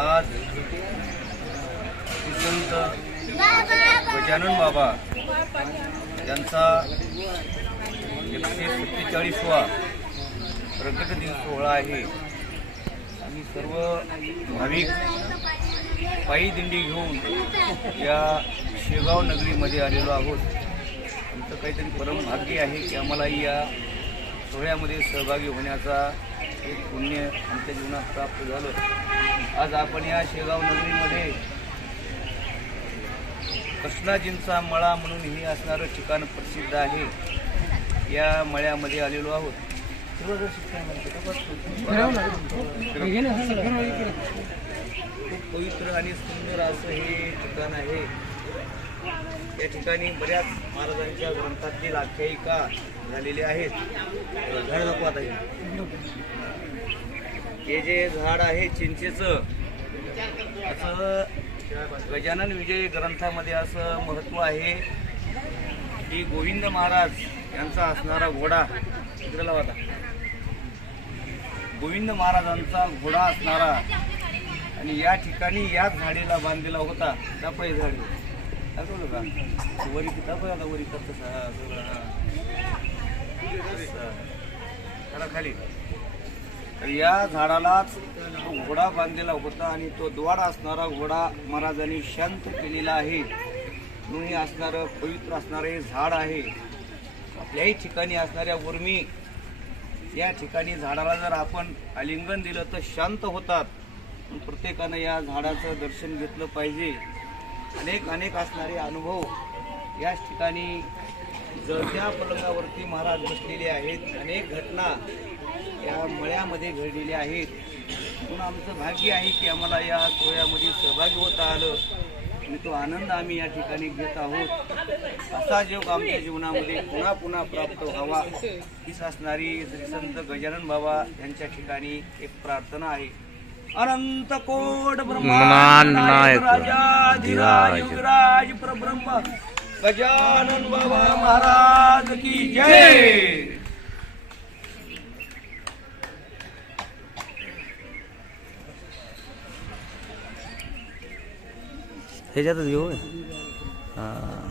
आज संत गजानन बाबा यांचा एकशे सत्तेचाळीसवा प्रगट दिन सोहळा आहे. आम्ही सर्व भाविक पायी दिंडी घेऊन या शेगाव नगरीमध्ये आलेलो आहोत. आमचं काहीतरी परम भाग्य आहे की आम्हाला या सोहळ्यामध्ये सहभागी होण्याचा एक पुण्य आमच्या जीवनात प्राप्त झालं. आज आपण या शेगाव नगरीमध्ये कृष्णाजींचा मळा म्हणून हे असणारं ठिकाण प्रसिद्ध आहे. या मळ्यामध्ये आलेलो आहोत. खूप पवित्र आणि सुंदर असं हे ठिकाण आहे. या ठिकाणी बऱ्याच महाराजांच्या ग्रंथातील आख्यायिका झालेल्या आहेत. झाड दाखवा हे. जे झाड आहे चिंचेचं असं गजानन विजय ग्रंथामध्ये असं महत्त्व आहे. की गोविंद महाराज यांचा असणारा घोडा चित्रला होता गोविंद महाराजांचा घोडा असणारा आणि या ठिकाणी याच झाडेला बांधलेला होता दापळे झाड. दाखवलं का? वरी दाखव वरी कसं खाली. या झाडालाच तो घोडा बांधलेला होता आणि तो द्वार असणारा घोडा महाराजांनी शांत केलेला आहे. म्हणून असणारं पवित्र असणारं झाड आहे. आपल्याही ठिकाणी असणाऱ्या उर्मी या ठिकाणी झाडाला जर आपण आलिंगन दिलं तर शांत होतात. पण प्रत्येकानं या झाडाचं दर्शन घेतलं पाहिजे. अनेक अनेक असणारे अनुभव याच ठिकाणी जळत्या पलंगावरती महाराज बसलेले आहेत. अनेक घटना या मळ्यामध्ये घडलेल्या आहेत. म्हणून आमचं भाग्य आहे की आम्हाला या सोहळ्यामध्ये सहभागी होता आलं. आणि तो आनंद आम्ही या ठिकाणी घेत आहोत. असा योग आमच्या जीवनामध्ये पुन्हा पुन्हा प्राप्त व्हावा हीच असणारी श्री संत गजानन बाबा यांच्या ठिकाणी एक प्रार्थना आहे. अनंत कोट नायक. राजाधिराज परब्रह्म गजानन बाबा महाराज की जय! ह्याच्यातच घेऊ हां.